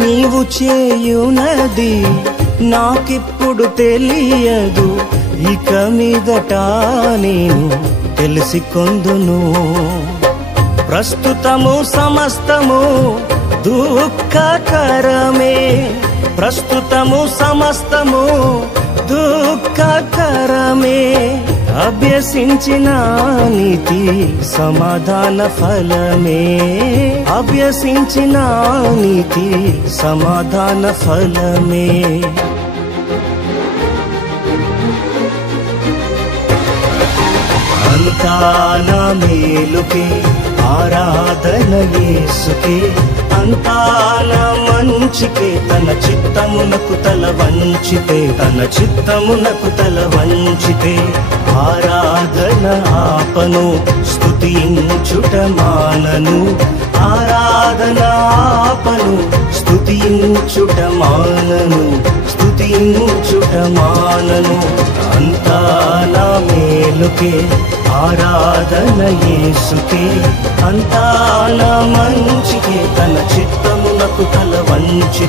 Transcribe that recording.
నీవు చేయునది నాకిప్పుడు తెలియదు, ఇక మీదట నేను తెలిసికొందును. ప్రస్తుతము సమస్తము దుఃఖకరమే, ప్రస్తుతము సమస్తము దుఃఖకరమే. అభ్యసించిన నీతి సమాధాన ఫలమే, అభ్యసించిన నీతి సమాధాన ఫలమే. అంతా నా మేలుకే, ఆరాధన యేసుకే, అంతా నా మంచికే. తన చిత్తమునకు తల వంచితే, తన చిత్తమునకు తల వంచితే, ఆరాధన ఆపను, స్తుతించుట మానను. ఆరాధన ఆపను, స్తుతించుట మానను, స్తుతించుట మానను. అంతా నా మేలుకే, ఆరాధన యేసుకే, అంతా నా మంచికే. తన చిత్తమునకు తల వంచి